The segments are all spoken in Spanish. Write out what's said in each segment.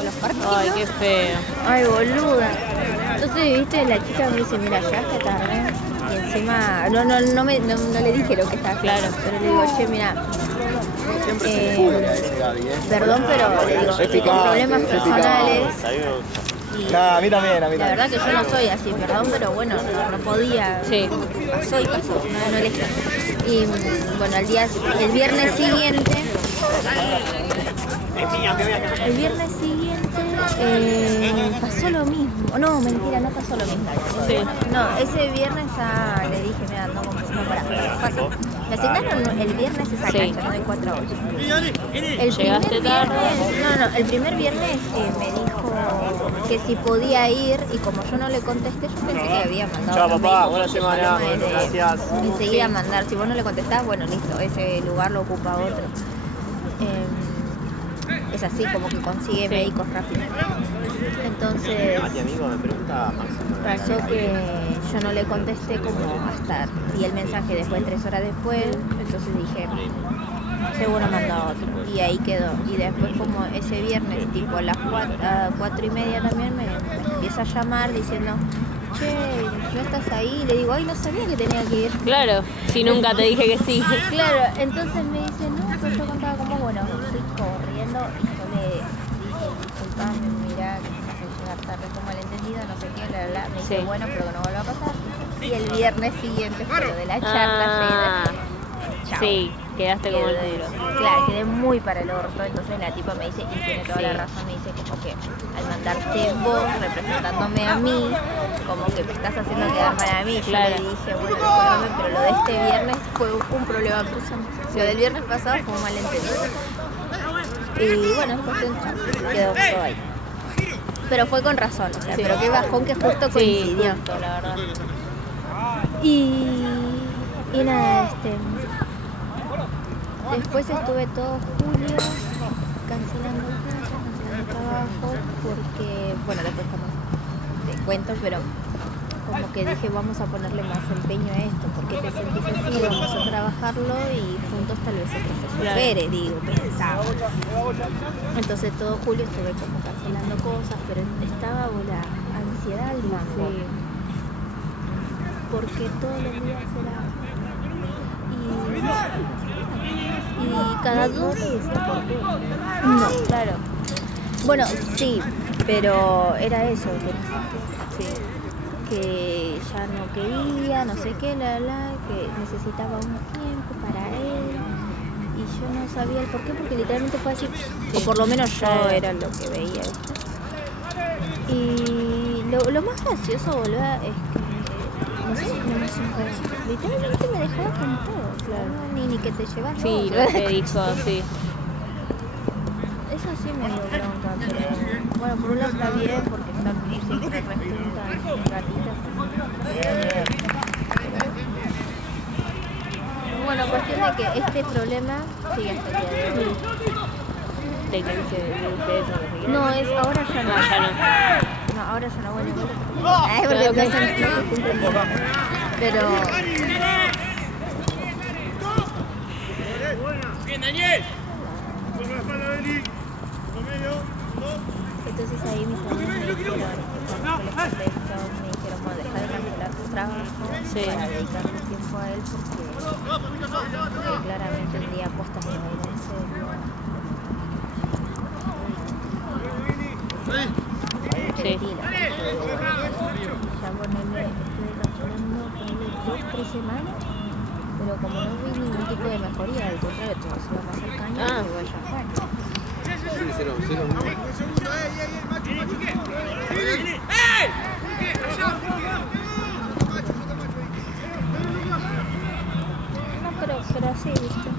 todos los partidos. Ay, qué feo. Ay, boluda. Entonces, viste, la chica me dice, mira, llegaste tarde. Y encima, no le dije lo que estaba Claro. pero le digo, che, mira, Siempre se le pudre a ese Gaby, ¿eh? perdón, pero le digo, estoy con problemas personales. Y a mí también, la verdad que yo no soy así, perdón, pero bueno, no podía. Sí. Pasó y pasó, no elegí. Y bueno, el viernes siguiente, pasó lo mismo. No, mentira, no pasó lo mismo. Sí. No, ese viernes le dije, mira, no, pasa. Me asignaron el viernes esa cancha, no de 4 horas. Llegaste tarde. El primer viernes me dijo que si podía ir y como yo no le contesté, yo pensé que había mandado. Chao, un papá, mail, buena semana, gracias. Enseguida mandar, si vos no le contestás, bueno, listo, ese lugar lo ocupa otro. Es así, como que consigue médicos rápido. Entonces pasó que yo no le contesté como hasta vi el mensaje después 3 horas después, entonces dije seguro mandó a otro y ahí quedó. Y después como ese viernes tipo a las 4:30 también me empieza a llamar diciendo, che, ¿no estás ahí? Y le digo, ay, no sabía que tenía que ir. Claro, si nunca te dije que sí. Claro, entonces me dice, no, pero yo contaba como, bueno, estoy corriendo y yo le dije, disculpame, mirá, que me hace llegar tarde, como malentendido, no sé qué, me dice, Sí. bueno, pero que no vuelva a pasar. Y el viernes siguiente fue lo de la charla, chao. Sí, quedaste como el culo. Claro, quedé muy para el orto, entonces la tipa me dice, y tiene toda la razón, me dice como que al mandarte vos representándome a mí, como que me estás haciendo quedar mal a mí. Claro. Yo le dije, bueno, discúlpame, pero lo de este viernes fue un problema personal. Lo del viernes pasado fue un malentendido. Y bueno, quedó todo ahí. Pero fue con razón, o sea, pero qué bajón que justo coincidió. Justo, la verdad. Y nada, después estuve todo julio cancelando clases, cancelando trabajo, porque, bueno, después como te cuento, pero como que dije, vamos a ponerle más empeño a esto, porque te sentís así, vamos a trabajarlo y juntos tal vez esto se supere, digo, pensaba. Entonces todo julio estuve como cancelando cosas, pero estaba la ansiedad al mango. Porque todos los días era... Y cada 2 días por qué. No, claro. Bueno, sí, pero era eso, que ya no quería, no sé qué, que necesitaba un tiempo para él y yo no sabía el por qué, porque literalmente fue así, o por lo menos yo era lo que veía, ¿viste? Y lo más gracioso, boluda, es que no sé si me literalmente me dejaba con todo, claro. Ni que te llevas. Sí, lo que dijo, sí. Eso sí me dio bronca, pero bueno, por un lado está bien porque están siempre resultan gatitas. Bueno, cuestión de que este problema sigue hasta el día de hoy. ¿De qué dice eso? No, ahora ya no. Ya no. No, ahora ya no vuelve. Ay, porque Claro que no se entendiendo. Pero... Bien, Daniel. Entonces ahí mis amigos me dijeron, cuando les conté esto, me dijeron, bueno, deja de cancelar tu trabajo para dedicarle tiempo a él porque claramente el día apuestas a ir en serio. Tranquila. Ya ponele, estuve cancelando ponele 2-3 semanas, pero como no vi ningún tipo de mejoría, al contrario, todo se va a pasar caño, igual ya fue. No, pero así, ¿viste?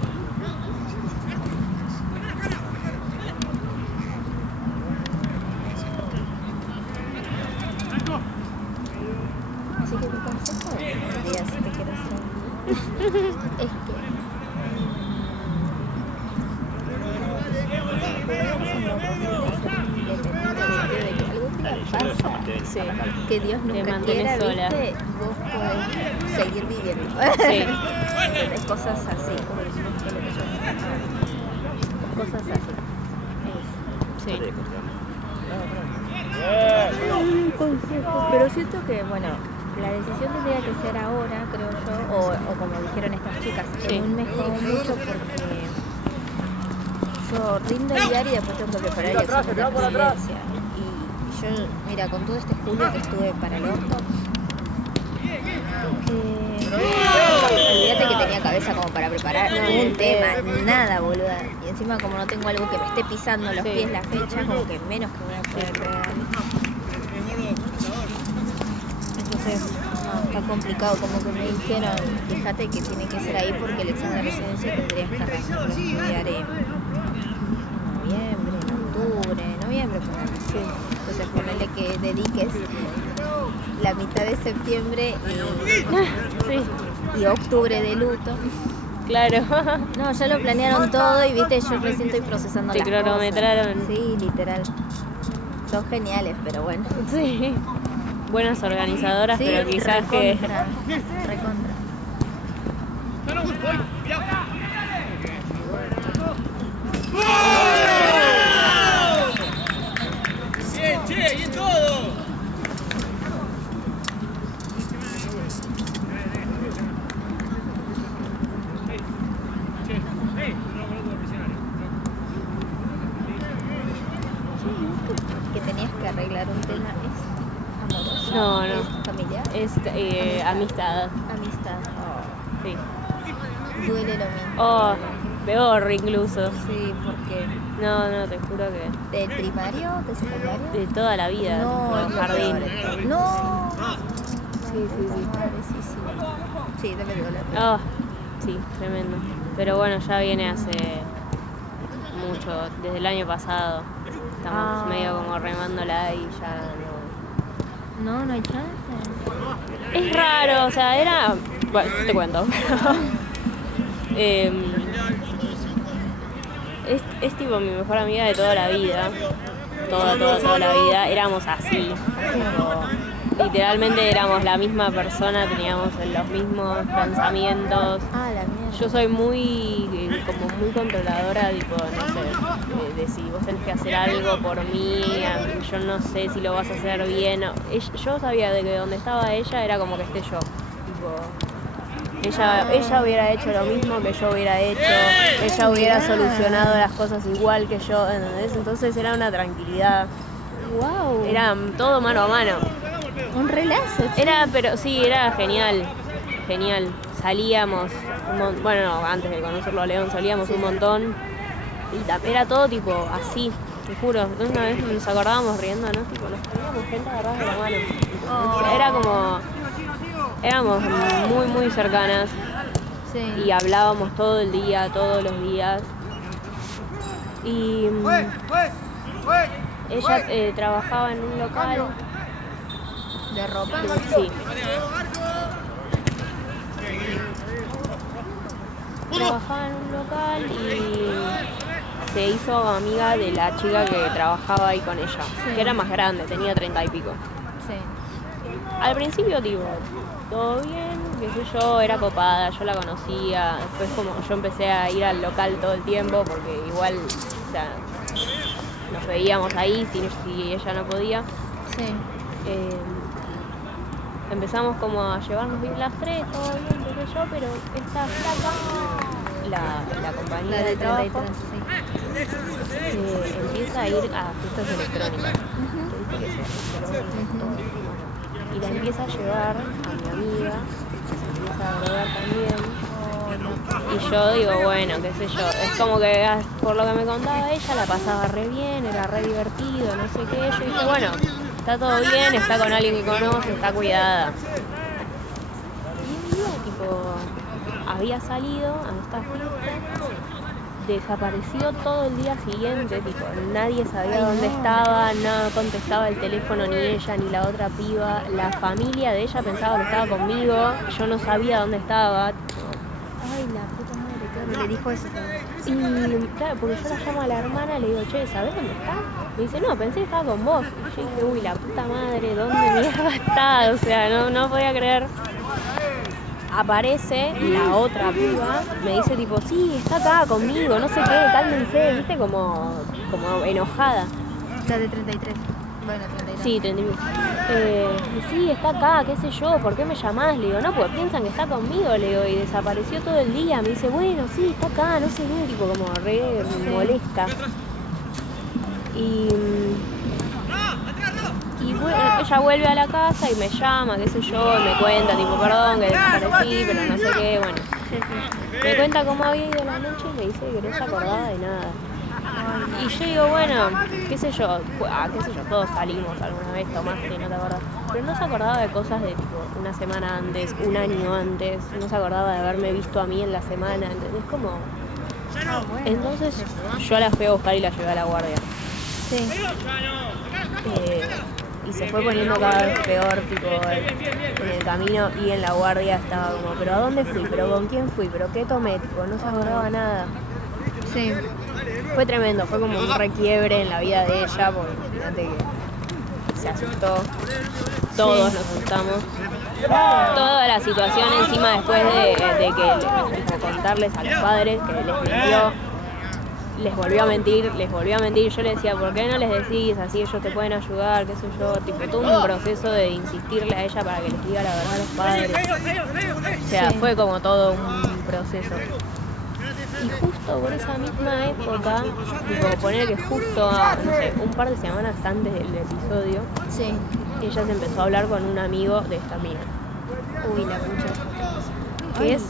Así que mi consejo es, días que quieras hacer, es que que Dios nunca quiera, sola. ¿viste? Vos podés seguir viviendo. Sí. Cosas así. Cosas así. Sí. consejo. Pero siento que, bueno, la decisión tendría que ser ahora, creo yo, o como dijeron estas chicas, Sí. en un mes como mucho, porque yo rindo el diario y después tengo que preparar el examen de residencia. Y yo, mira, con todo este julio que estuve para el orto, olvídate que tenía cabeza como para preparar un tema, nada, boluda. Y encima como no tengo algo que me esté pisando los pies la fecha, como que menos que voy a poder pegar. Entonces, no, está complicado, como que me dijeron, fíjate que tiene que ser ahí porque el examen de residencia tendrías que arrancarlo a estudiar en noviembre, ponele. Sí. Entonces ponele que dediques la mitad de septiembre Sí, y octubre de luto. claro. No, ya lo planearon todo y viste, yo recién estoy procesando Te las cronometraron. cosas. Sí, literal. Son geniales, pero bueno. Sí. Buenas organizadoras, Sí, pero quizás que... recontra. Bien, che, bien todo. Que tenías que arreglar un tema es amoroso. No, no. ¿Es familiar? Es amistad. Amistad. Sí. Duele lo mismo. Oh, peor incluso. Sí, porque No, te juro que... ¿del primario? ¿Del secundario? De toda la vida. No, es tipo, lo jardín. peor. No. Sí. Sí. Sí, debe doler. Oh, sí, tremendo. Pero bueno, ya viene hace mucho, desde el año pasado. Estamos medio como remándola y ya no... No hay chance. Es raro, o sea, era... Bueno, te cuento. Es tipo mi mejor amiga de toda la vida. Toda la vida. Éramos así. Tipo, literalmente éramos la misma persona, teníamos los mismos pensamientos. Ah, la mierda. Yo soy como muy controladora, tipo, no sé, de si vos tenés que hacer algo por mí, yo no sé si lo vas a hacer bien. Yo sabía de que donde estaba ella era como que esté yo. Tipo, ella hubiera hecho lo mismo que yo hubiera hecho, ella hubiera solucionado las cosas igual que yo, ¿entendés? Entonces era una tranquilidad. Wow. Era todo mano a mano. Un relazo. Pero sí, era genial. Salíamos, bueno, antes de conocerlo a León, salíamos un montón. Y era todo tipo así, te juro. Una vez nos acordábamos riendo, ¿no? Tipo, nos poníamos gente agarradas de la mano. Era como... Éramos muy cercanas. Sí. Y hablábamos todo el día, todos los días. Y ella trabajaba en un local. ¿De ropa? Sí. Trabajaba en un local y se hizo amiga de la chica que trabajaba ahí con ella, que era más grande, tenía 30 y pico. Sí. Al principio, tipo, todo bien, qué sé yo, era copada, yo la conocía. Después como yo empecé a ir al local todo el tiempo porque igual, o sea, nos veíamos ahí si ella no podía. Sí. Empezamos como a llevarnos bien las tres, todo bien, qué sé yo, pero esta flaca, la compañera La de de trabajo, 33, sí. empieza a ir a fiestas electrónicas. Que viste que se drogan todo. Y la empieza a llevar a mi amiga, que se empieza a drogar también. Y yo digo, bueno, qué sé yo, es como que por lo que me contaba ella, la pasaba re bien, era re divertido, no sé qué. Yo dije, bueno, está todo bien, está con alguien que conoce, está cuidada. Y un día, tipo, había salido a esta fiesta, desapareció todo el día siguiente, tipo, nadie sabía dónde estaba, no contestaba el teléfono ni ella ni la otra piba. La familia de ella pensaba que estaba conmigo, yo no sabía dónde estaba. Ay, la puta madre, claro. Le dijo eso. Y claro, porque yo la llamo a la hermana, le digo, che, ¿sabés dónde está? Me dice, no, pensé que estaba con vos. Y yo dije, uy, la puta madre, ¿dónde mierda está? O sea, no podía creer. Aparece la otra piba, me dice tipo, sí, está acá conmigo, no sé qué, cálmense, viste, como enojada. La de 33. Bueno, 39. Sí, 30.000. Sí, está acá, qué sé yo, ¿por qué me llamás? Le digo, no, pues piensan que está conmigo, le digo, y desapareció todo el día. Me dice, bueno, sí, está acá, no sé qué, tipo como re molesta. Y bueno, ella vuelve a la casa y me llama, qué sé yo, y me cuenta, tipo, perdón, que desaparecí, pero no sé qué, bueno. Me cuenta cómo había ido la noche y me dice que no se acordaba de nada. Y yo digo, bueno, qué sé yo, todos salimos alguna vez, tomaste y no te acordás. Pero no se acordaba de cosas de tipo una semana antes, un año antes, no se acordaba de haberme visto a mí en la semana, ¿entendés? Como... Entonces yo la fui a buscar y la llevé a la guardia. Sí. Y se fue poniendo cada vez peor, tipo, en el camino y en la guardia estaba como, ¿pero a dónde fui? ¿Pero con quién fui? ¿Pero qué tomé? Tipo, no se acordaba nada. Sí. Fue tremendo, fue como un requiebre en la vida de ella, porque fíjate que se asustó, todos nos asustamos. Toda la situación encima después de que contarles a los padres que les mintió, les volvió a mentir, yo les decía, ¿por qué no les decís? Así ellos te pueden ayudar, qué sé yo, tipo todo un proceso de insistirle a ella para que les diga la verdad a los padres. O sea, fue como todo un proceso. Y justo por esa misma época, tipo poner que justo, no sé, un par de semanas antes del episodio, Sí. ella se empezó a hablar con un amigo de esta mina. Uy, la pucha. ¿Qué es?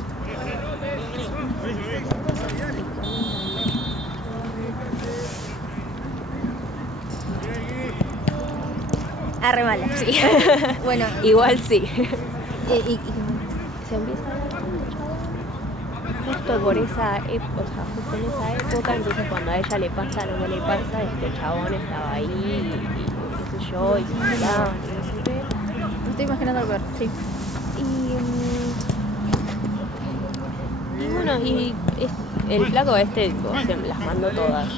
Re mala. Sí. Bueno. Igual sí. Y Se empieza a hablar con un chabón justo por esa época, justo en esa época, entonces cuando a ella le pasa lo que le pasa, este chabón estaba ahí y qué sé yo, y se hablaban y no sé qué. me estoy imaginando al ver, sí. Y bueno, el flaco este tipo, se las mandó todas,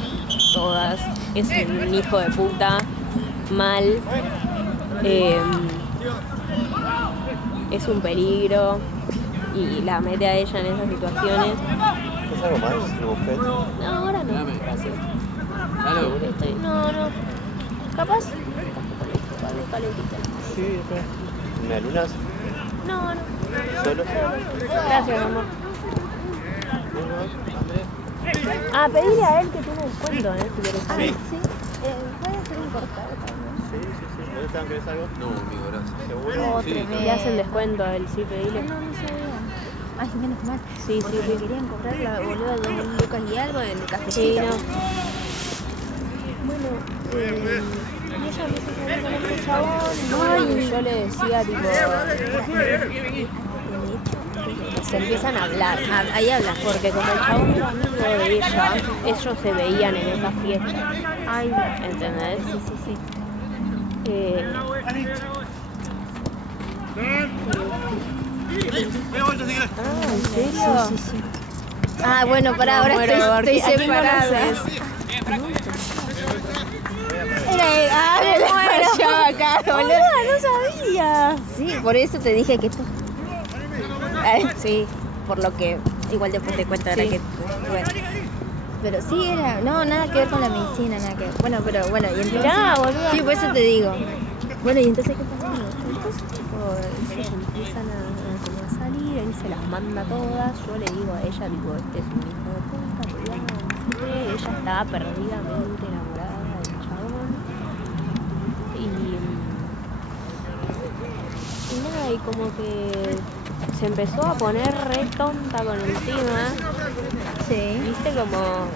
es un hijo de puta, mal, es un peligro y la mete a ella en esas situaciones. ¿Es algo más? ¿El buffet? No, ahora no, gracias. No. ¿Capaz? Algo calentito. Sí, ok. ¿Una lunas? No. ¿Solo? Gracias, amor. Ah, pedirle a él que tiene descuento, si quieres. Sí. Puede ser un cortado también. Sí. ¿Vos estaban querés algo? No, amigo, gracias. ¿Seguro? Oh, Sí. tremendo. Le hacen descuento a él, sí, pedirle. No sabía. Ay, menos mal. Sí. Me querían comprar la boluda de 2 lucas y algo del cafecito. Sí, no. Bueno, y ella empieza a hablar con este chabón y yo le decía, tipo, se empiezan a hablar. Ahí hablas. Porque como el chabón era amigo de ella, ellos se veían en esas fiestas. Ay, ¿Entendés? sí. ¿En serio? Sí. Ah, bueno, pará, ahora Bueno, estoy ¿a quién separada. conoces? Era acá, boludo. No sabía. Sí, por eso te dije que esto. Sí, por lo que igual después te cuento ahora Sí. que bueno. Pero sí era, no, nada que ver con la medicina, nada que ver. Bueno, y entonces. Mirá, boluda. Sí, por eso te digo. Bueno, y entonces ¿qué pasó? Entonces, tipo, ellos empiezan como a salir, él se las manda todas. Yo le digo a ella, tipo, este es un hijo de puta, cuidado, no sé qué. Ella estaba perdidamente enamorada del chabón. Y nada, y como que se empezó a poner re tonta con el tema. Sí. Viste, como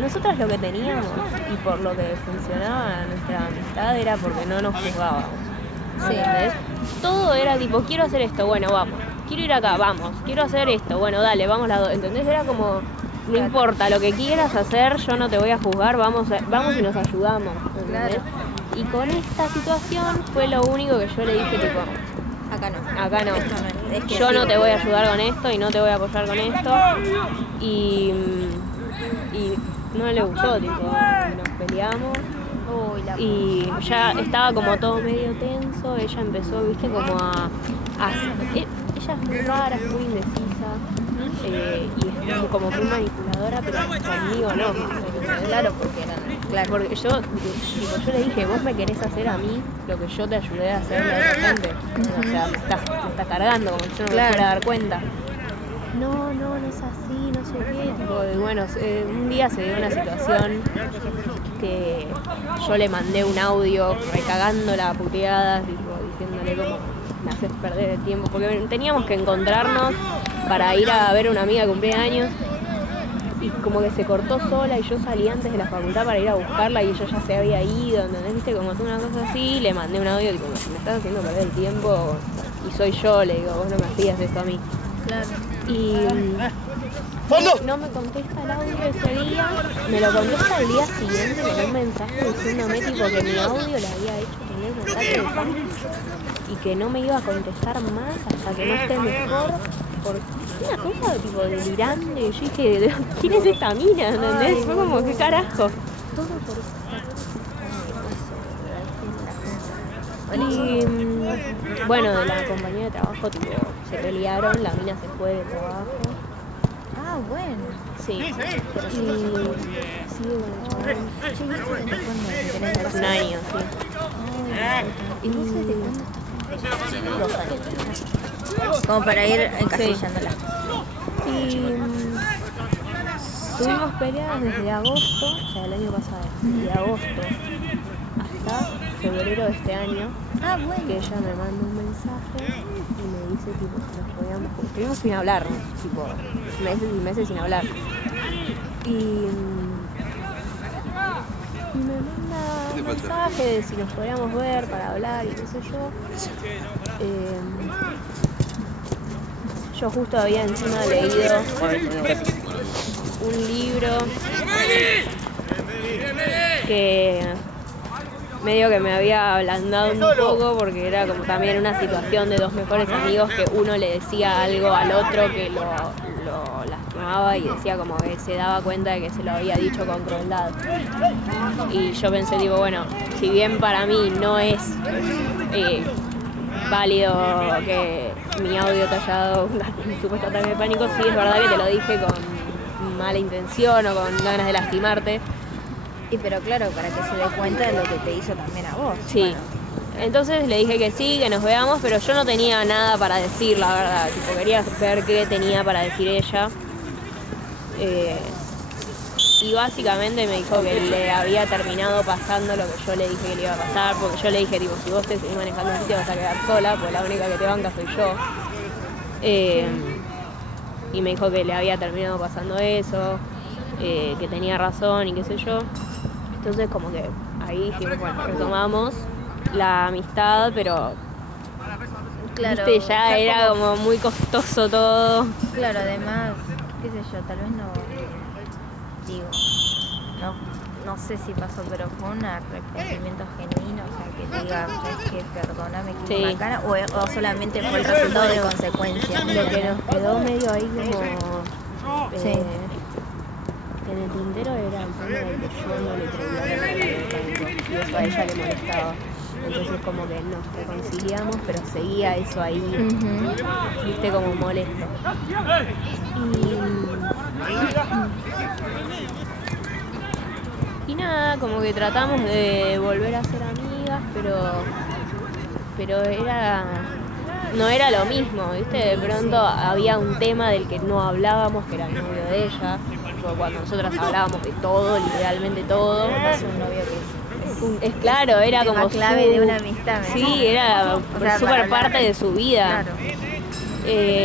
nosotras lo que teníamos y por lo que funcionaba nuestra amistad era porque no nos juzgábamos. Sí. ¿Entendés? Todo era tipo, quiero hacer esto, bueno, vamos. Quiero ir acá, vamos. Quiero hacer esto, bueno, dale, vamos las dos. ¿Entendés? Era como, no importa, lo que quieras hacer, yo no te voy a juzgar, vamos y nos ayudamos. ¿Entendés? Claro. Y con esta situación fue lo único que yo le dije, tipo, Acá no. acá no. Esto no, es que Yo sí. no te voy a ayudar con esto y no te voy a apoyar con esto. Y no le gustó, tipo, nos peleamos. Uy, la Y ya estaba como todo medio tenso, ella empezó, viste, como ella es muy rara, es muy indecisa y es como muy manipuladora, pero conmigo no. claro, porque eran Claro. Porque yo le dije, vos me querés hacer a mí lo que yo te ayudé a hacerle a otra gente. O sea, me estás cargando, como si yo no me fuera a dar cuenta. No es así, no sé qué. Tipo, y bueno, un día se dio una situación que yo le mandé un audio recagándola a puteadas, tipo, diciéndole como me haces perder el tiempo. Porque teníamos que encontrarnos para ir a ver a una amiga que cumplía años. Y como que se cortó sola y yo salí antes de la facultad para ir a buscarla y ella ya se había ido, ¿entendés? Viste, como tú una cosa así, le mandé un audio tipo, me estás haciendo perder el tiempo y soy yo, le digo, vos no me hacías esto a mí. Claro. Y no me contesta el audio ese día, me lo contesta al día siguiente con un mensaje diciéndome tipo que mi audio le había hecho tener un ataque de pánico y que no me iba a contestar más hasta que no esté mejor. Por una cosa tipo delirante. Yo dije, ¿quién es esta mina? ¿Entendés? Fue como, ¿qué carajo? Todo por y bueno, de la compañía de trabajo tipo, se pelearon, la mina se fue de trabajo. Ah, bueno. Sí. Y sigue con el chabón. Hace Un año, sí. ¿Y no sé de cuándo está? 2 años. Como para ir encasillándola. Y tuvimos peleas desde agosto, o sea, el año pasado, desde agosto hasta febrero de este año. Ah, bueno. Que ella me manda un mensaje y me dice tipo si nos podíamos, estuvimos sin hablar, tipo meses y meses sin hablar. Y me manda un mensaje de si nos podíamos ver para hablar y qué sé yo. Yo justo había encima leído un libro que medio que me había ablandado un poco porque era como también una situación de 2 mejores amigos que uno le decía algo al otro que lo lastimaba y decía como que se daba cuenta de que se lo había dicho con crueldad. Y yo pensé tipo, bueno, si bien para mí no es válido que mi audio te haya dado un supuesto ataque de pánico, sí es verdad que te lo dije con mala intención o con ganas de lastimarte. Y pero claro, para que se dé cuenta de lo que te hizo también a vos. Sí. Bueno. Entonces le dije que sí, que nos veamos, pero yo no tenía nada para decir, la verdad. Tipo, quería ver qué tenía para decir ella. Y básicamente me dijo que le había terminado pasando lo que yo le dije que le iba a pasar, porque yo le dije, tipo, si vos te seguís manejando así te vas a quedar sola, pues la única que te banca soy yo. Y me dijo que le había terminado pasando eso, que tenía razón y qué sé yo. Entonces como que ahí dijimos, bueno, retomamos la amistad, pero Claro, viste, ya era como muy costoso todo. Claro, además, qué sé yo, tal vez no sé si pasó, pero fue un arrepentimiento genuino, o sea, que te diga, ¿sabes qué? Perdóname, que Sí. bacana, o solamente fue el resultado de consecuencias. Lo que nos quedó medio ahí como Sí. en el tintero era el tema de que yo no le creía el ataque de pánico y eso a ella le molestaba. Entonces como que nos reconciliamos, pero seguía eso ahí, viste, como molesto. Y nada, como que tratamos de volver a ser amigas, pero no era lo mismo, ¿viste? De pronto había un tema del que no hablábamos, que era el novio de ella. Cuando nosotras hablábamos de todo, literalmente todo. Es un novio que es claro, era como clave de una amistad. Sí, era súper parte de su vida. Claro.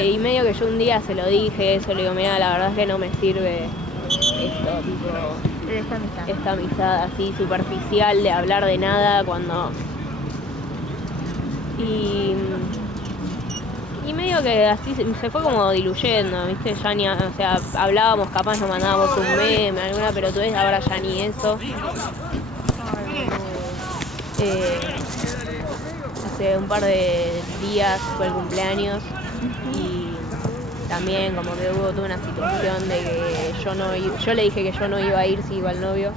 Y medio que yo un día se lo dije, eso le digo, mira, la verdad es que no me sirve esto, tipo, esta amistad así superficial de hablar de nada cuando... Y medio que así se fue como diluyendo, ¿viste? Ya ni, o sea, hablábamos, capaz nos mandábamos un meme, alguna pelotudez, ahora ya ni eso. Hace un par de días fue el cumpleaños y también como que hubo toda una situación de que yo le dije que yo no iba a ir si iba el novio.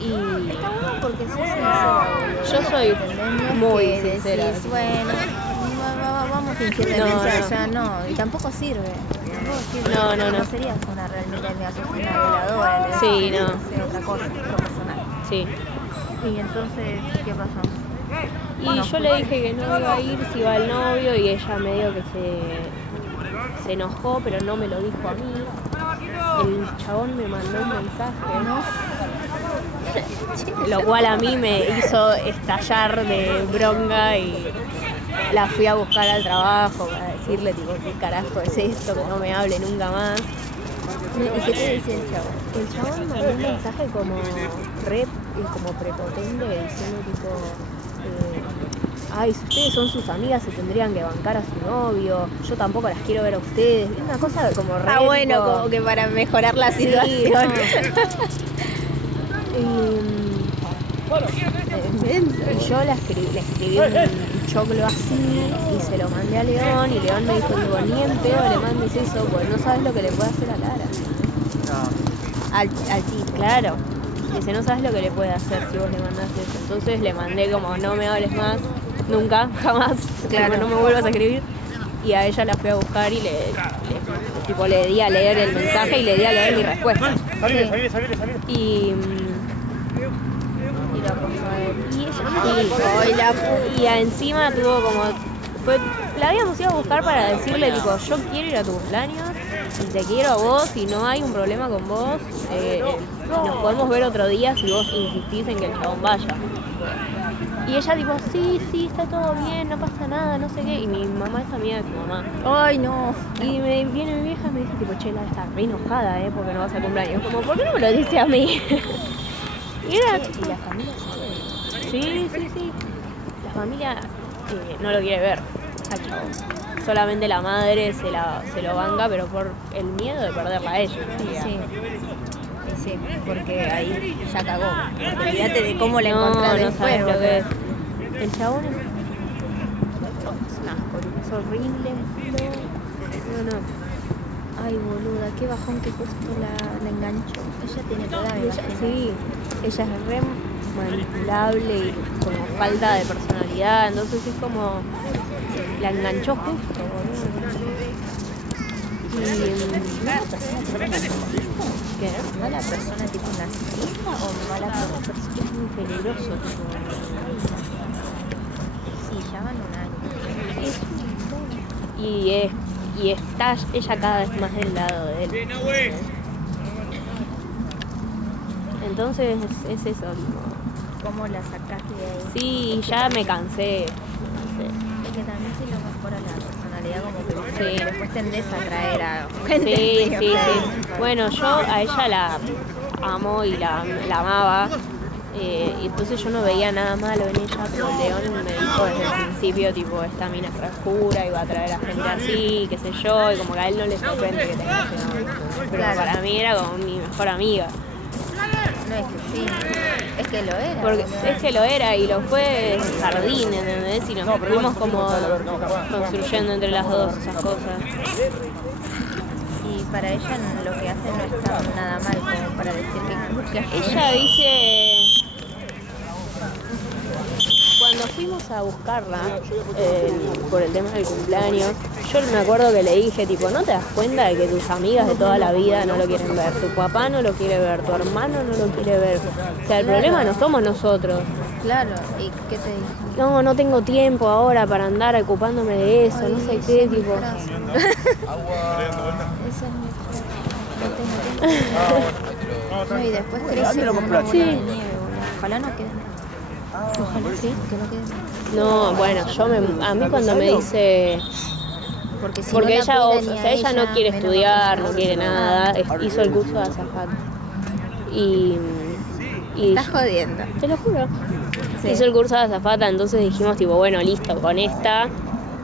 Y porque sos sincera, yo soy muy sincera. Decís, bueno, vamos fingir demencia ya no, y tampoco sirve. No. Serías una realmente sos una violadora. Sí, no. Es otra cosa, otro personal. Sí. Y entonces, ¿qué pasó? Y yo le dije que no iba a ir si iba el novio y ella medio que se enojó, pero no me lo dijo a mí. El chabón me mandó un mensaje, lo cual a mí me hizo estallar de bronca y la fui a buscar al trabajo para decirle tipo, ¿qué carajo es esto? Que no me hable nunca más. ¿Y qué te dice el chabón? El chabón mandó un mensaje como como prepotente diciendo tipo ay, si ustedes son sus amigas se tendrían que bancar a su novio, yo tampoco las quiero ver a ustedes. Es una cosa como re bueno, como que para mejorar la situación. Y yo le escribí un choclo así y se lo mandé a León y León me dijo, ni en pedo le mandes eso, pues no sabes lo que le puede hacer a Lara. Al tipo. Claro. Dice, no sabes lo que le puede hacer si vos le mandás eso. Entonces le mandé como, no me hables más, nunca, jamás, claro, no me vuelvas a escribir. Y a ella la fui a buscar y le di a leer el mensaje y le di a leer mi respuesta. Y encima tuvo como... la habíamos ido a buscar para decirle, tipo, yo quiero ir a tu cumpleaños y te quiero a vos y no hay un problema con vos. Nos podemos ver otro día si vos insistís en que el chabón vaya. Y ella tipo, sí, está todo bien, no pasa nada, no sé qué. Y mi mamá es amiga de su mamá. Ay, no. Y viene mi vieja y me dice, tipo, Chela, está re enojada, porque no vas a cumpleaños. Como, ¿por qué no me lo dice a mí? Y era... ¿Y la familia sabe? Sí. La familia no lo quiere ver al chabón. Solamente la madre se lo banca, pero por el miedo de perderla a ella. Sí, porque ahí ya cagó. Olvídate de cómo la encontrás después. No sabes lo que es. El chabón es un asco, es horrible. No. Ay, boluda, qué bajón que justo la enganchó. Ella tiene toda mi Sí, ella es re manipulable y como falta de personalidad, entonces es como la enganchó justo, boludo. ¿Qué? ¿Mala persona tipo narcisista o mala persona? Es muy peligroso. Sí, ya van un Y año. está ella cada vez más del lado de él. Entonces es eso. ¿Cómo la sacaste de ahí? Sí, ya me cansé. Es que también si no mejora la personalidad como que después tendés a atraer a gente. Sí. Bueno, yo a ella la amo y la amaba. Y entonces yo no veía nada malo en ella, pero León me dijo desde el principio, tipo, esta mina es oscura y va a traer a gente así, qué sé yo, y como que a él no le sorprende que tenga ese novio. Pero para mí era como mi mejor amiga. No, es que sí, es que lo era. Porque es que lo era y lo fue jardín, ¿entendés? Y nos fuimos como construyendo entre las dos esas cosas. Y para ella lo que hace no está nada mal, como para decir que ella dice... Cuando fuimos a buscarla por el tema del cumpleaños, yo me acuerdo que le dije, tipo, ¿no te das cuenta de que tus amigas de toda la vida no lo quieren ver? Tu papá no lo quiere ver, tu hermano no lo quiere ver. O sea, el problema no somos nosotros. Claro, ¿y qué te dijo? No tengo tiempo ahora para andar ocupándome de eso, no sé qué, tipo... Esa es mi frase. No, y después crece como una bola de nieve. Ojalá no quede. Ojalá sí, que no quede. No, bueno, a mí cuando me dice... Porque ella no quiere estudiar, no quiere nada, hizo el curso de azafata. Y estás jodiendo. Te lo juro. Sí. Hizo el curso de azafata, entonces dijimos, tipo, bueno, listo, con esta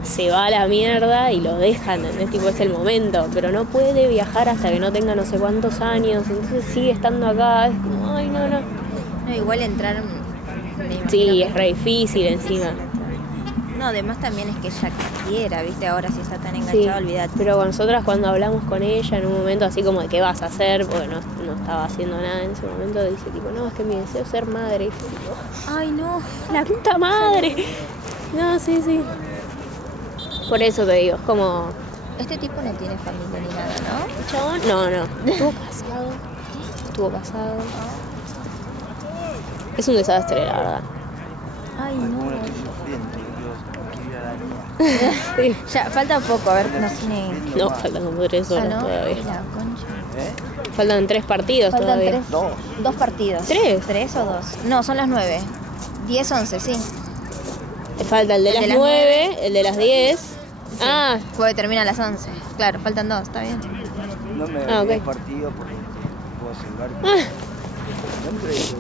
se va a la mierda y lo dejan, ¿entendés? Tipo, es el momento, pero no puede viajar hasta que no tenga no sé cuántos años, entonces sigue estando acá, es como, ay, no. No, igual entrar... Sí, es re difícil encima. No, además también es que ella quiera, ¿viste? Ahora si está tan enganchada, olvídate. Pero nosotras cuando hablamos con ella en un momento así como de qué vas a hacer, porque no estaba haciendo nada en ese momento, dice tipo, no, es que mi deseo es ser madre. Y yo tipo, ay, no. La puta madre. No, sí. Por eso te digo, es como... Este tipo no tiene familia ni nada, ¿no? ¿El chabón? No. Estuvo casado. Es un desastre, la verdad. Ay, no. Bueno, estoy sufriendo, Dios, quiero ir a la mía. Sí. Ya, falta poco, a ver, no sé ni... No, faltan como 3 Ah, horas ¿no? todavía. La concha. Faltan 3 partidos Faltan todavía. 3. 2 partidos. ¿Tres? 3 o 2. No, son las 9. 10, 11, sí. Te falta el de El de las las 9, el de las 10. Sí. Ah, Porque termina a las 11. Claro, faltan 2, está bien. No me Ah, ok. el partido porque puedo salvar. No me creo,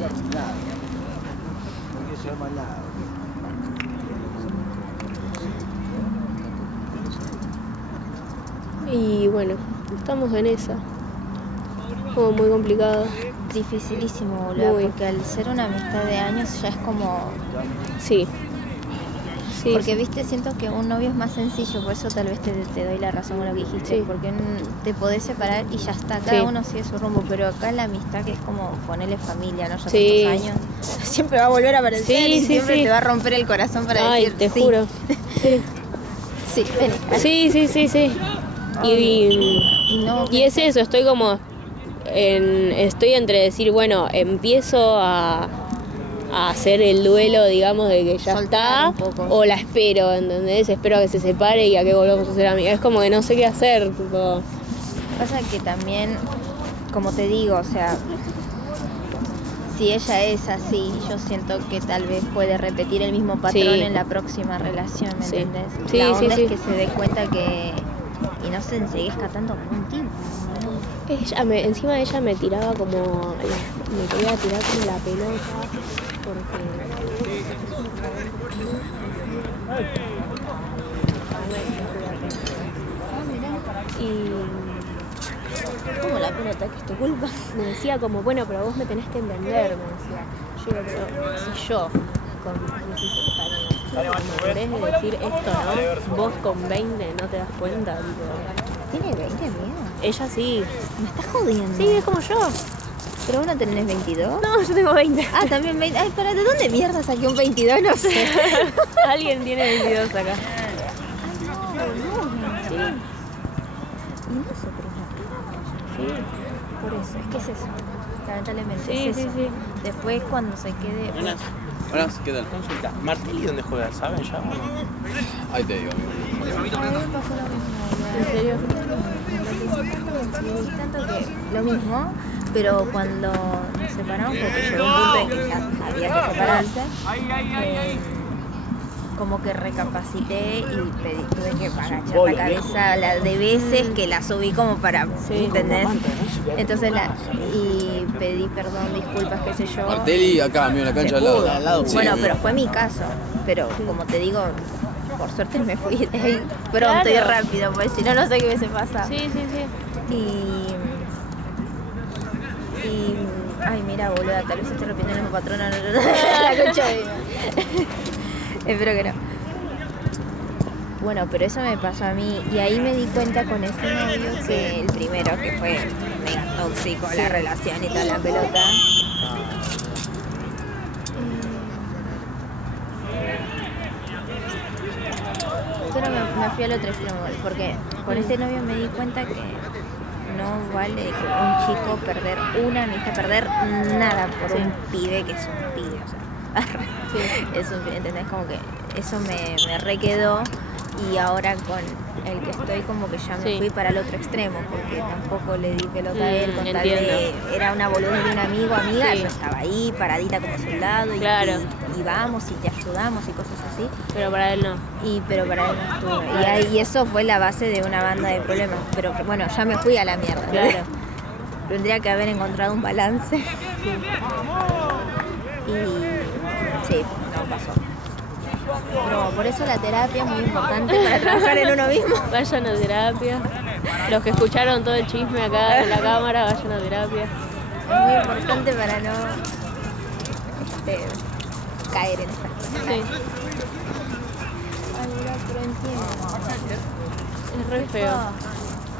no nada. No quiero saber más nada. y bueno, estamos en esa. Como muy complicado. Dificilísimo, boludo, Muy. porque al ser una amistad de años ya es como... Sí. Sí. Porque, viste, siento que un novio es más sencillo, por eso tal vez te doy la razón con lo que dijiste, Sí. porque te podés separar y ya está, cada Sí. uno sigue su rumbo, pero acá la amistad que es como ponerle familia, ¿no? Ya Sí. tantos años, siempre va a volver a aparecer Sí, y sí, siempre sí. te va a romper el corazón para Ay, decir te sí. juro. Sí. Sí, ven. Sí. Y no, Y es eso, estoy como estoy entre decir, bueno, empiezo a hacer el duelo, digamos, de que ya Soltar está, un poco. o la espero, ¿entendés? Espero a que se separe y a que volvamos a ser amigas. Es como que no sé qué hacer, tipo... Pasa que también, como te digo, o sea, si ella es así, yo siento que tal vez puede repetir el mismo patrón Sí. en la próxima relación, ¿me Sí. entendés? Sí, la onda sí. es que se dé cuenta que... Y no se sigue escatando con un tipo. Encima ella me tiraba como... me quería tirar como la pelota, porque... Y Como la pelota, que es tu culpa. me decía como, bueno, pero vos me tenés que entender, me decía. Yo digo, pero si yo, con 16 años, madurez de decir esto, ¿no? Vos con 20 no te das cuenta, tipo... ¿Tiene 20, amigo? Ella sí. ¿Me estás jodiendo? Sí, es como yo. ¿Pero vos no tenés 22? No, yo tengo 20. Ah, también 20. Ay, espera, ¿de dónde mierda saqué un 22? No sé. Alguien tiene 22 acá. Sí, Y nosotros no. sí. Por eso, es que es eso. Lamentablemente Sí, es sí, eso. sí. Después cuando se quede... Buenas. Buenas, ¿qué tal? Consulta. ¿Martelli dónde juega? ¿Saben ya o no? Ahí te digo, amigo. A mí me pasó lo mismo. ¿En serio? Sí, tanto que lo mismo, pero cuando nos separamos, porque llegó un punto en que ya había que separarse, como que recapacité y tuve que agachar la cabeza la de veces que la subí como para, Sí. ¿entendés? Entonces y pedí perdón, disculpas, qué sé yo. Martelli acá, mira, la cancha Se al pudo. lado. Sí. Bueno, pero fue mi caso. Pero como te digo, por suerte me fui de ahí pronto y Claro. rápido, porque si no, no sé qué hubiese pasado. Sí, sí, sí. Ay, mira, boluda, tal vez estoy repitiendo el mismo patrón. No, la concha de... Espero que no. Bueno, pero eso me pasó a mí. Y ahí me di cuenta con ese novio que el primero, que fue mega tóxico la relación y toda la pelota. Pero me fui al otro extremo, porque con este novio me di cuenta que no vale que un chico perder una amistad, perder nada por un pibe que es un pibe, o sea, es un pibe, ¿entendés? Como que eso me requedó y ahora con el que estoy como que ya me Sí. fui para el otro extremo, porque tampoco le di pelota a él con tal Entiendo. de, era una boludez de un amigo, amiga, Sí. yo estaba ahí paradita como soldado y, Claro. y vamos y te ayudamos y cosas así. Pero para él no. Pero para él no estuvo. Y eso fue la base de una banda de problemas. Pero bueno, ya me fui a la mierda. Claro. Tendría que haber encontrado un balance. Y sí, no pasó. Pero por eso la terapia es muy importante para trabajar en uno mismo. Vayan a terapia. Los que escucharon todo el chisme acá en la cámara, vayan a terapia. Es muy importante para no caer en estas cosas. Sí. Ay, mira, pero entiendo. Es re feo.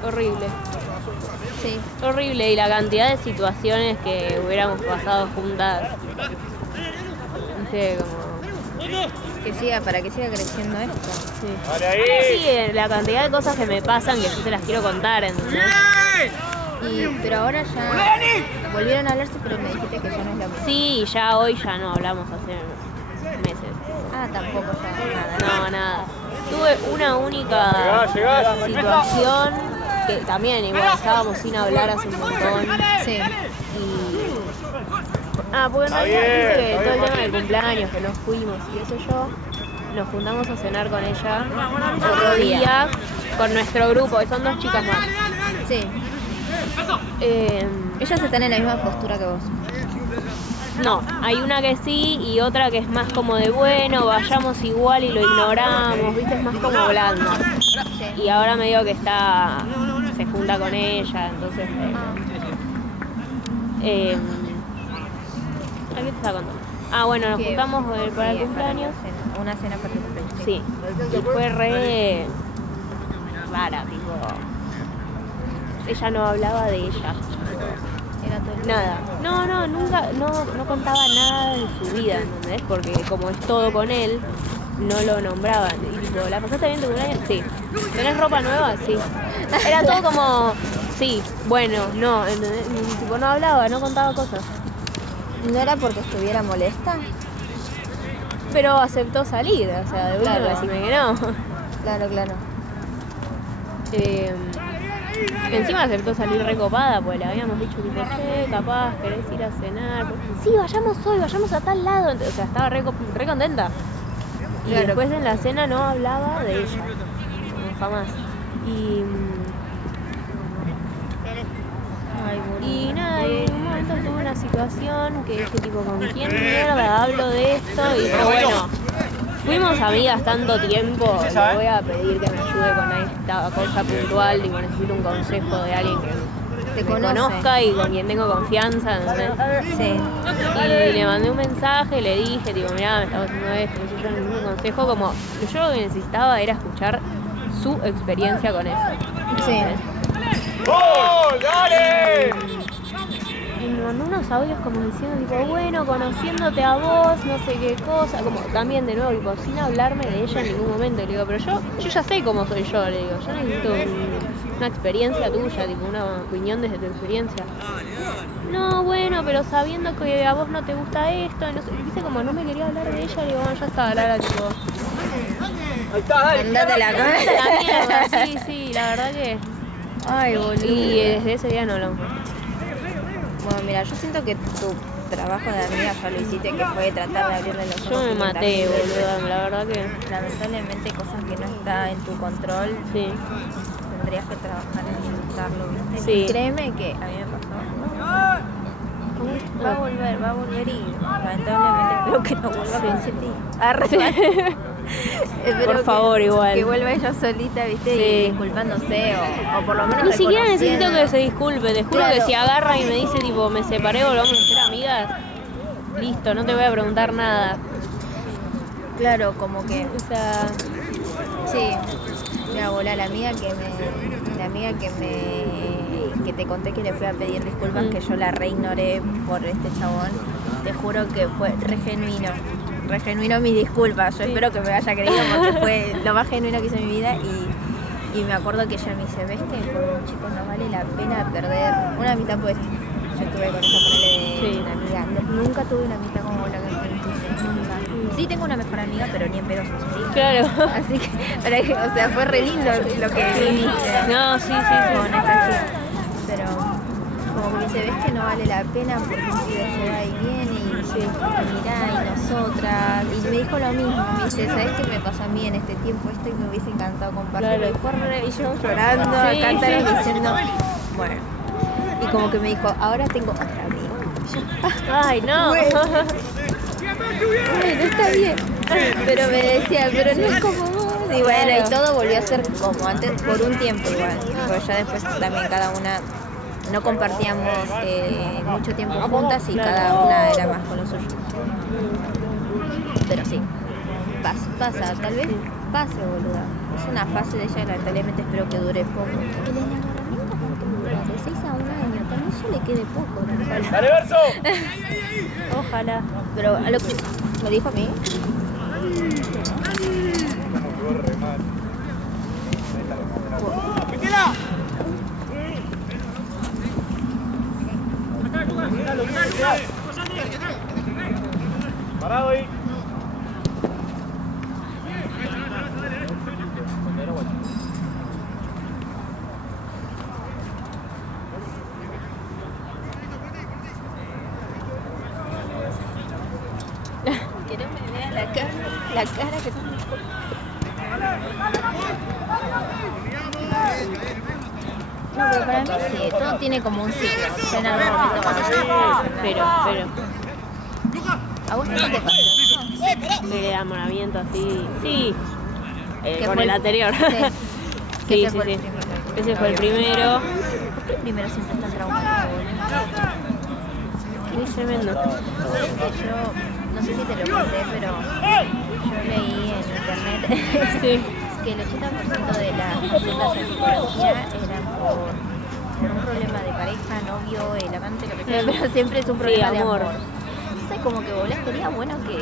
Horrible. Sí. Horrible. Y la cantidad de situaciones que hubiéramos pasado juntas. No sé, como... Que siga, para que siga creciendo esto. Sí. Sí, la cantidad de cosas que me pasan que yo se las quiero contar, ¿entendés? Pero ahora ya volvieron a hablarse, pero me dijiste que ya no es lo mismo. Sí, ya hoy ya no hablamos hace meses. Ah, tampoco ya nada. No, nada. Tuve una única situación que también igual estábamos sin hablar hace un montón. Sí. Porque en realidad dice que todo el tema del cumpleaños, que nos fuimos y eso yo, nos juntamos a cenar con ella otro día con nuestro grupo, que son 2 chicas más. Sí. Ellas están en la misma postura que vos. No, hay una que sí y otra que es más como de bueno, vayamos igual y lo ignoramos, viste, es más como blanda. Y ahora me digo que se junta con ella, entonces... ¿A qué te estaba contando? Bueno, nos juntamos para el cumpleaños. Una cena para el cumpleaños. Sí, y fue re rara, tipo... Ella no hablaba de ella. Era todo el Nada. No, nunca, no contaba nada de su vida, ¿entendés? Porque como es todo con él, no lo nombraban. Y tipo, ¿la pasaste bien tu cumpleaños? Sí. ¿Tenés ropa nueva? Sí. Era todo como, sí, bueno, no, ¿entendés? Y, tipo, no hablaba, no contaba cosas. ¿No era porque estuviera molesta? Pero aceptó salir, o sea, de última decime que no. Claro. Encima aceptó salir recopada, pues le habíamos dicho tipo, capaz, querés ir a cenar. Sí, vayamos hoy, vayamos a tal lado. O sea, estaba re contenta. Y después en la cena no hablaba de ella, jamás. Y nada, y en un momento tuve una situación que dije tipo, ¿con quién mierda hablo de esto? Y dije, bueno, fuimos amigas tanto tiempo, le voy a pedir que me ayude con esta cosa puntual, tipo, necesito un consejo de alguien que me conozca y con quien tengo confianza, ¿entendés? Sí. Y le mandé un mensaje, le dije, tipo, mirá, me estaba haciendo esto, yo necesito un consejo, como yo lo que necesitaba era escuchar su experiencia con eso. Sí. ¡Gol! ¡Dale! Y me mandó unos audios como diciendo, tipo, bueno, conociéndote a vos, no sé qué cosa, como también de nuevo, tipo, sin hablarme de ella en ningún momento. Le digo, pero yo ya sé cómo soy yo, le digo, yo necesito una experiencia tuya, tipo, una opinión desde tu experiencia. No, bueno, pero sabiendo que a vos no te gusta esto, y no sé, viste, como no me quería hablar de ella, le digo, bueno, ya está, Lara, tipo... Ahí está, dale. Andate la cabeza. La mierda, sí, la verdad que... Ay, boludo. Y desde ese día no lo... Bueno, mira, yo siento que tu trabajo de amiga ya lo hiciste, que fue tratar de abrirle los ojos. Yo me maté, boludo, la verdad que... Lamentablemente cosas que no está en tu control, Sí. tendrías que trabajar en evitarlo, ¿viste? Sí. Y créeme que a mí me pasó. Va a volver y lamentablemente espero que no vuelva con ti. Por favor, igual. Que vuelva ella solita, ¿viste? Sí. Y disculpándose o por lo menos Ni siquiera reconociendo. necesito que se disculpe, te juro Claro. que si agarra y me dice tipo me separé, volvamos a ser amigas, listo, no te voy a preguntar nada. Claro, como que, O sea, sí, mira, bola, la amiga que te conté que le fui a pedir disculpas, que yo la reignoré por este chabón, te juro que fue re genuino mis disculpas. Yo espero que me haya creído porque fue lo más genuino que hice en mi vida y me acuerdo que ella me dice, ves que por un chico no vale la pena perder una amistad, pues yo tuve con ella ponerle de una amiga. Nunca tuve una amistad como la que me dijiste, nunca. Sí tengo una mejor amiga, pero ni en pedo sos. claro. Así que, o sea, fue re lindo lo que viniste No, sí. con esta chica. Pero como que me dice, ves que no vale la pena porque un pibe se va y viene y mirá, y nosotras. Y me dijo lo mismo, me dice, ¿sabes qué me pasó a mí en este tiempo esto? Y me hubiese encantado compartirlo. Claro. Y yo llorando, Sí, cantando, sí. diciendo, bueno. Y como que me dijo, ahora tengo otra amiga. Ay, no. Bueno. Bueno, está bien. Pero me decía, pero no es como vos. Y bueno, y todo volvió a ser como antes, por un tiempo igual. Porque ya después también cada una no compartíamos mucho tiempo juntas y cada una era más con lo suyo. Pero sí, pasa, tal vez pase, boluda. Es una fase de ella, lamentablemente espero que dure poco. El enamoramiento cuánto dura, de 6 a 1 año, tal vez ya le quede poco. ¿No? ¡Dale, Verso! Ojalá. Pero a lo que me dijo a mí, Parado ahí. Que no me vea la cara que tengo. No, pero para mí sí, todo tiene como un ciclo. Ya en algún momento cuando Pero, ¿a vos no te pasó eso? el enamoramiento así, sí, ¿Qué con fue el anterior. Sí. Sí, Ese sí, fue sí. el primero. Ese fue el primero. ¿Por qué el primero siempre es tan traumático? Muy tremendo. Yo no sé si te lo conté, pero yo leí en internet Sí. que el 80% de las consultas en psicología eran por un problema de pareja, novio, el amante, lo que sea, pero siempre es un problema de amor. Entonces como que volás, sería bueno que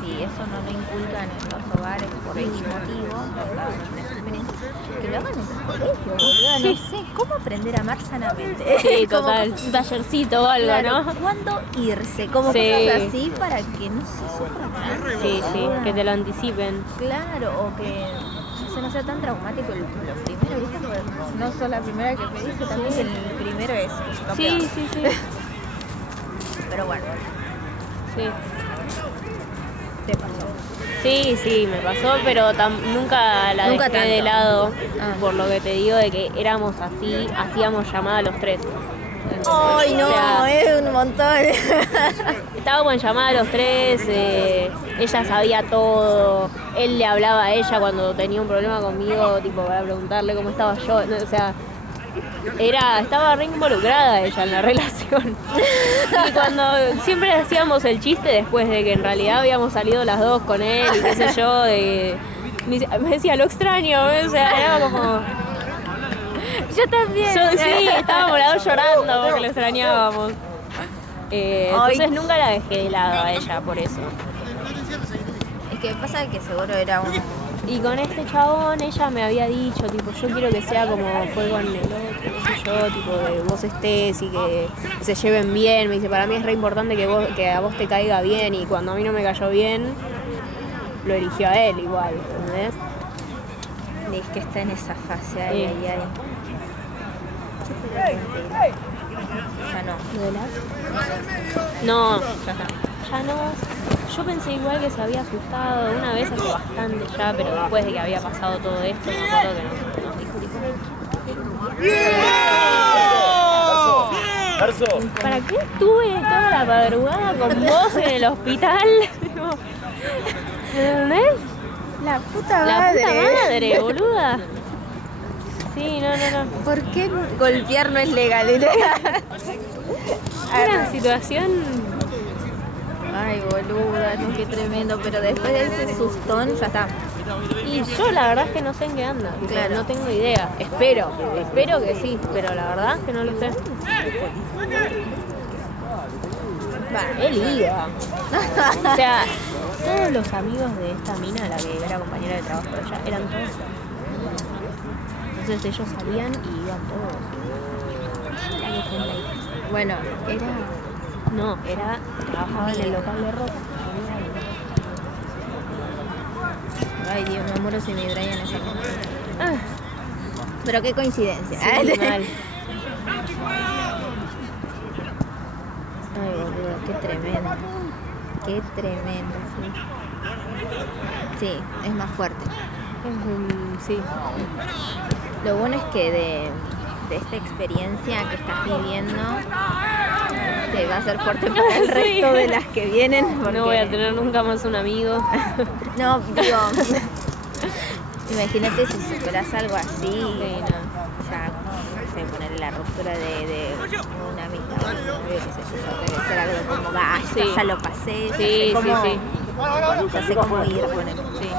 si eso no lo inculcan en los hogares por X motivo, por cada uno tiene su experiencia, que lo hagan en el colegio, boluda, no sé, cómo aprender a amar sanamente. Sí, Como total. cosas- Un tallercito o algo, Claro, ¿no? ¿cuándo irse? Como Sí. cosas así para que no se sufra tanto. Sí, sí, boluda. que te lo anticipen. Claro, o que eso no sea tan traumático lo primero, ¿viste? Porque no sos la primera que me dice también que el primero es lo Sí, peor. sí, sí. Pero bueno, Sí. te pasó. Sí, sí, me pasó, pero nunca la Nunca dejé de tanto. lado, Ah. por lo que te digo de que éramos así, hacíamos llamada los tres. ¡Ay, no! O sea, Es un montón. estábamos en llamada los tres, ella sabía todo, él le hablaba a ella cuando tenía un problema conmigo, tipo para preguntarle cómo estaba yo, no, o sea, estaba re involucrada ella en la relación. Y cuando siempre hacíamos el chiste después de que en realidad habíamos salido las dos con él y qué sé yo, me decía, lo extraño, o sea, era como... Yo también. Sí, estábamos las dos llorando porque lo extrañábamos. Entonces nunca la dejé de lado a ella por eso. Es que pasa que seguro era un... Y con este chabón ella me había dicho, tipo, yo quiero que sea como fue con el otro, qué sé yo, tipo, que vos estés y que se lleven bien. Me dice, para mí es re importante que a vos te caiga bien, y cuando a mí no me cayó bien, lo eligió a él igual, ¿entendés? Es que está en esa fase, ay, Sí. ay, ay. Ya no. ¿Lo de las? No, ya no. Yo pensé igual que se había asustado una vez hace bastante ya, pero después de que había pasado todo esto, me acuerdo que nos dijo, tipo, ¿para qué estuve toda la madrugada con vos en el hospital? ¿Entendés? La puta La madre. puta madre, boluda. Sí, no. ¿Por qué golpear no es legal? Una situación... Ay, boluda, no, qué tremendo. Pero después de ese sustón, ya está. Y yo la verdad es que no sé en qué anda, Claro. no tengo idea. Espero que sí, pero la verdad es que no lo sé. Él iba. O sea, todos los amigos de esta mina, la que era compañera de trabajo de ella, eran todos. Entonces ellos salían y iban todos. Era que gente ahí. Bueno, Trabajaba en el local de ropa. ay Dios, me muero si mi Brian es Ah, pero qué coincidencia. sí, mal. Ay, boludo, qué tremendo. Qué tremendo, sí. Sí, es más fuerte. Sí. Lo bueno es que de esta experiencia que estás viviendo te va a ser fuerte para el Sí. resto de las que vienen. Porque... No voy a tener nunca más un amigo. No, digo, imagínate si superas algo así, Sí, no. ya, no sé, ponerle la ruptura de una amistad, qué sé yo, debe ser algo como, basta, Sí. ya lo pasé, ya Sí, sé cómo, sí. ya sé cómo ir, poner. Sí.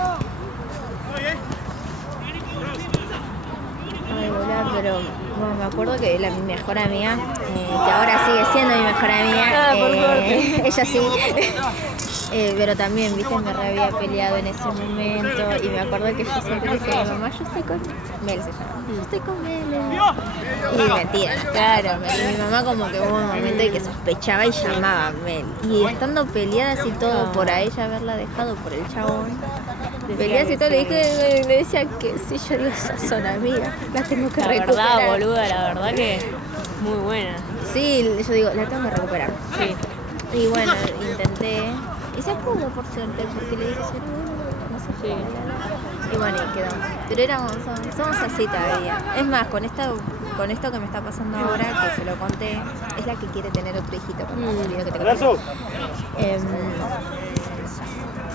Ay, boluda, pero bueno, me acuerdo que mi mejor amiga, que ahora sigue siendo mi mejor amiga, Ah, por suerte. ella sí, Pero también, viste, me re había peleado en ese momento y me acuerdo que yo siempre le decía a mi mamá, yo estoy con Mel, se llama, yo estoy con Mel. Y mentira, claro, mi mamá como que hubo un momento en que sospechaba y llamaba a Mel. Y estando peleadas y todo por a ella haberla dejado por el chabón, peleadas y todo, le decía que sí, yo digo, esas son amigas, las tengo que recuperar. La verdad, boluda, la verdad que muy buena. Sí, yo digo, la tengo que recuperar. Sí. Y bueno, intenté. Y se pudo, por suerte, porque le dije, no sé qué. Y bueno, y quedó. Pero somos así todavía. Es más, con esto que me está pasando ahora, que se lo conté, es la que quiere tener otro hijito. Como el video que te conté.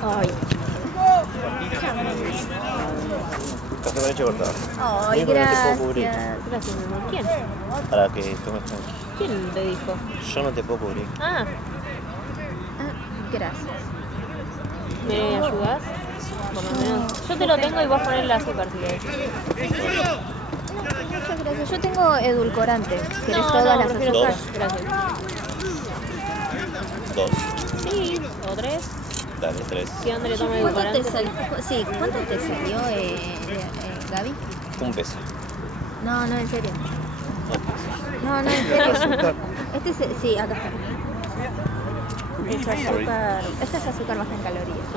Ay. Café con leche cortado. Ay, gracias. Gracias, mi amor. ¿Quién? Para que tomes tranqui. ¿Quién te dijo? Yo no te puedo cubrir. Ah, Gracias. ¿me ayudas? Por lo menos. Yo te lo tengo y vas a poner el azúcar si querés. Muchas gracias. Yo tengo edulcorante. ¿Querés todas las prefiero azúcares? azúcar. Gracias. 2. Sí, o 3. Dale, 3. ¿Qué onda le toma ¿Cuánto te edulcorante? salió? Sí, ¿cuánto te salió, Gaby? Un peso. No, en serio. No, en serio. Sí, acá está. Es azúcar. Este es azúcar baja en calorías.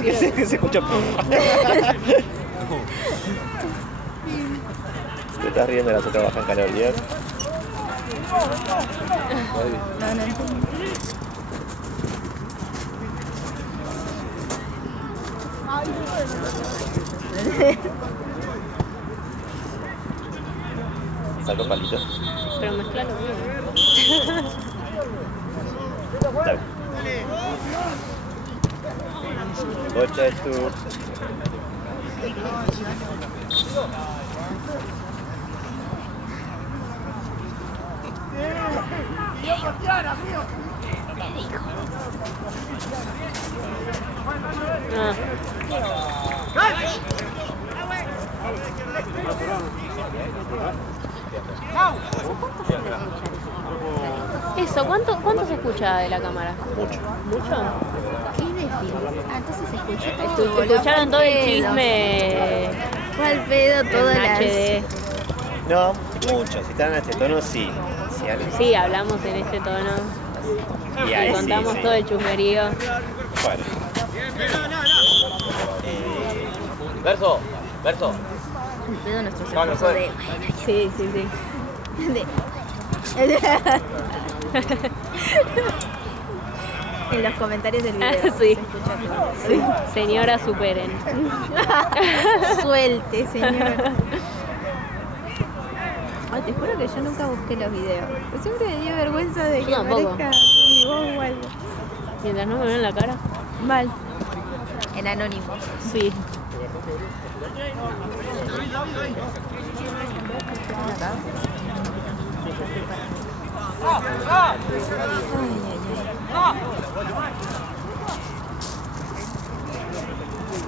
Que se escucha. ¿Te estás riendo de la azúcar baja en calorías? No entiendo. Saco palito. Pero mezclalo bien. Dale. Bocha tú. Ah. Eso, ¿cuánto se escucha de la cámara? Mucho. ¿Mucho? ¿Qué decís? Entonces se escuchó todo. Escucharon todo el chisme ¿Cuál pedo? Todas en las... HD. No, mucho. Si están en este tono, sí. Sí, Ale. Sí, hablamos en este tono. Y ahí Y contamos sí. todo el chusmerío. Bueno. Verso. El pedo nuestro Vale, esfuerzo de... Sí. En los comentarios del video. Sí. Se escucha todo. Sí. Señora, superen. Suelte, señor. Ay, te juro que yo nunca busqué los videos. Siempre me dio vergüenza de Yo que tampoco. aparezca mi voz o algo. Mientras no me ven la cara. Mal. En anónimo. Sí.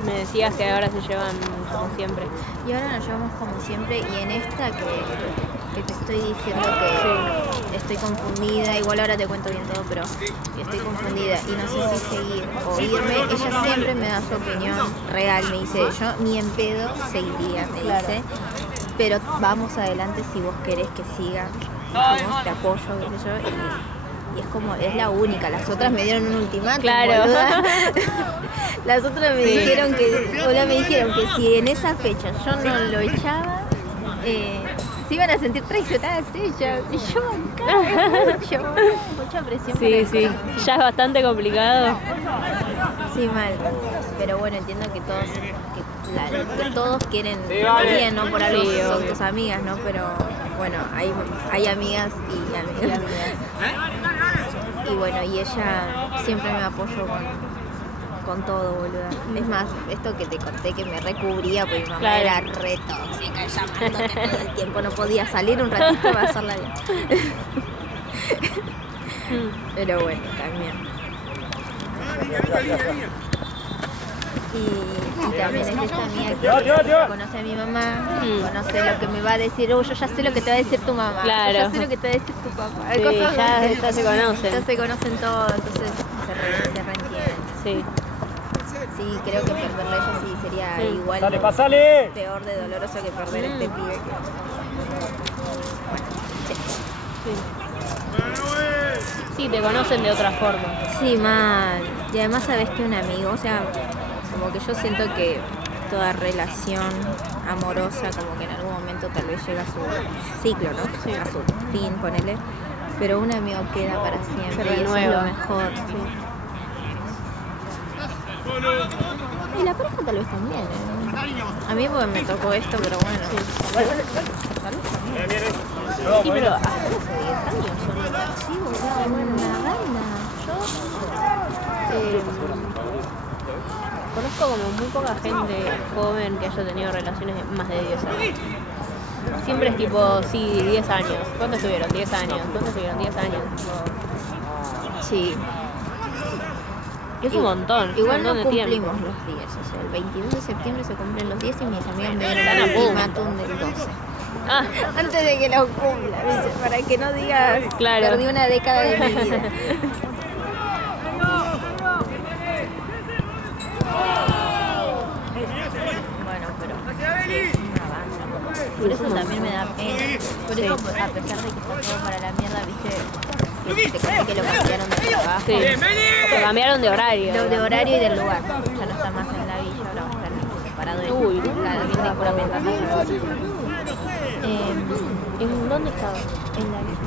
Me decías que ahora se llevan como siempre. Y ahora nos llevamos como siempre. Y en esta que te estoy diciendo que estoy confundida, igual ahora te cuento bien todo, pero estoy confundida y no sé si seguir o irme. Ella siempre me da su opinión real, me dice, yo ni en pedo seguiría, me dice, pero vamos adelante si vos querés que siga, dijimos, te apoyo, qué sé yo, y es como, es la única, las otras me dieron un ultimátum, Claro. boluda. Las otras me dijeron que si en esa fecha yo no lo echaba, se iban a sentir traicionadas ellas. Y yo acá, mucha presión. Sí. Ya es bastante complicado. Sí, mal. Pero bueno, entiendo que todos quieren bien, ¿no? Por algo Sí, son obvio. tus amigas, ¿no? Pero bueno, hay amigas y amigas. Y bueno, y ella siempre me apoyó con todo, boluda. Es más, esto que te conté que me recubría porque mi mamá Claro. era re tóxica, llamándote todo el tiempo, no podía salir un ratito para hacerla bien. Pero bueno, también. Y también es esta amiga que conoce a mi mamá, conoce lo que me va a decir, yo ya sé lo que te va a decir tu mamá, Claro. yo ya sé lo que te va a decir tu papá. Sí, Cosas ya así. se conocen. Ya se conocen todos, entonces se reentienden. Sí. Sí, creo que perderla a ella sí sería Sí. igual ¡Sale, pasale! peor de doloroso que perder a este pibe. Sí, te conocen de otra forma. Sí, mal. Y además sabes que un amigo, o sea, como que yo siento que toda relación amorosa como que en algún momento tal vez llega a su ciclo, ¿no? A su fin, ponele. Pero un amigo queda para siempre Se y eso es renueva. lo mejor. Y la pareja tal vez también, ¿eh? A mí pues me tocó esto, pero bueno. Sí, pero hasta hace 10 años solo. Sí, bueno, una gana. Conozco como muy poca gente joven que haya tenido relaciones de más de 10 años. Siempre es tipo, sí, 10 años. ¿Cuánto estuvieron? 10 años. ¿Cuánto estuvieron? 10 años. Sí. Es un montón. Igual un no montón de tiempo. cumplimos los 10, o sea, el 22 de septiembre se cumplen los 10 y mis amigas me Están a dieron el punto. ultimátum del 12. Ah, Antes de que lo cumpla, dice, para que no digas, Claro. perdí una década de mi vida. Bueno, pero sí, es una banda. Por eso también me da pena. Por eso, a pesar de que está todo para la mierda, viste, que lo cambiaron de trabajo. sí. Se cambiaron de horario. De horario y del lugar. Ya no está más en la villa, ahora va a estar separado de Uy, la villa por ¿En dónde estaba? en la villa.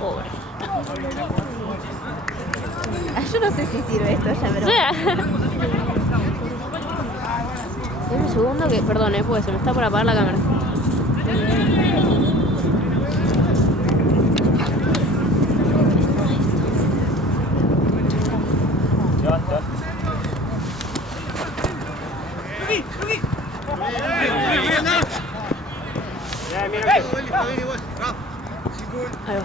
Pobre. Ah, yo no sé si sirve esto ya, pero Dame un segundo que, perdón, porque se me está por apagar la cámara. Ahí va.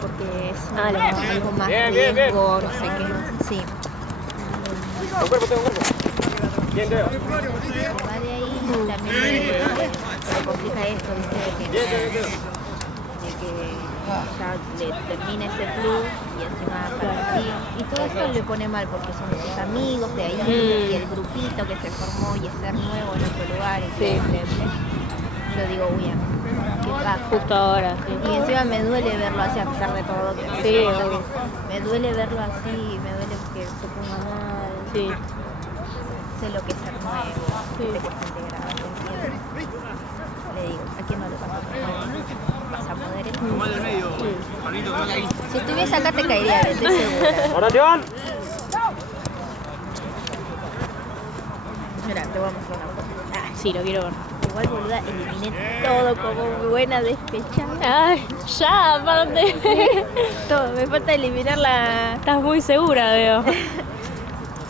porque es Ah, la- algo más riesgo, no sé qué. Sí. Va de ahí también me complica esto, ¿viste? De que ya le termine ese club y encima partido. Y todo esto le pone mal porque son sus amigos de ahí y el grupito que se formó y estar nuevo en otro lugar. Y Sí. yo digo, uy, qué paja. Justo ahora, sí. Y encima me duele verlo así a pesar de todo. Que Sí, obvio. me duele verlo así, me duele que se ponga mal. Sí. Sé lo que es ser nuevo, que te cuesta integrar, ¿entiendes? Le digo, ¿a quién no le pasa? ¿Vas a poder esto? Si estuviese acá te caería, estoy segura. ¡Oración! Mira, te voy a mostrar una foto. Sí, lo quiero ver. Igual, boluda, eliminé todo como buena despechada. Ay, ya, aparte. Todo, me falta eliminar la... Estás muy segura, veo.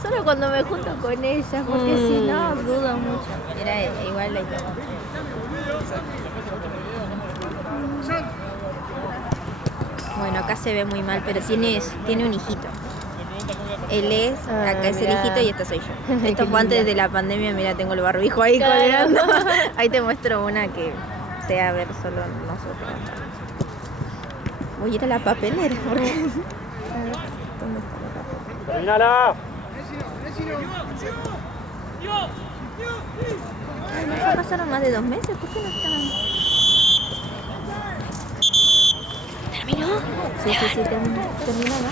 Solo cuando me junto con ella, porque si no, dudo mucho. Era igual la Bueno, acá se ve muy mal, pero tiene un hijito. Él es, acá es el mirá. hijito y esta soy yo. Esto fue antes de la pandemia, mira, tengo el barbijo ahí colgando. Ahí te muestro una que sea ver solo nosotros. Voy a ir a la papelera porque... A ver, ¿dónde está la papelera? ¡Terminala! Ya pasaron más de 2 meses, ¿por qué no estaban? ¿Terminó? Sí, terminó, ¿no?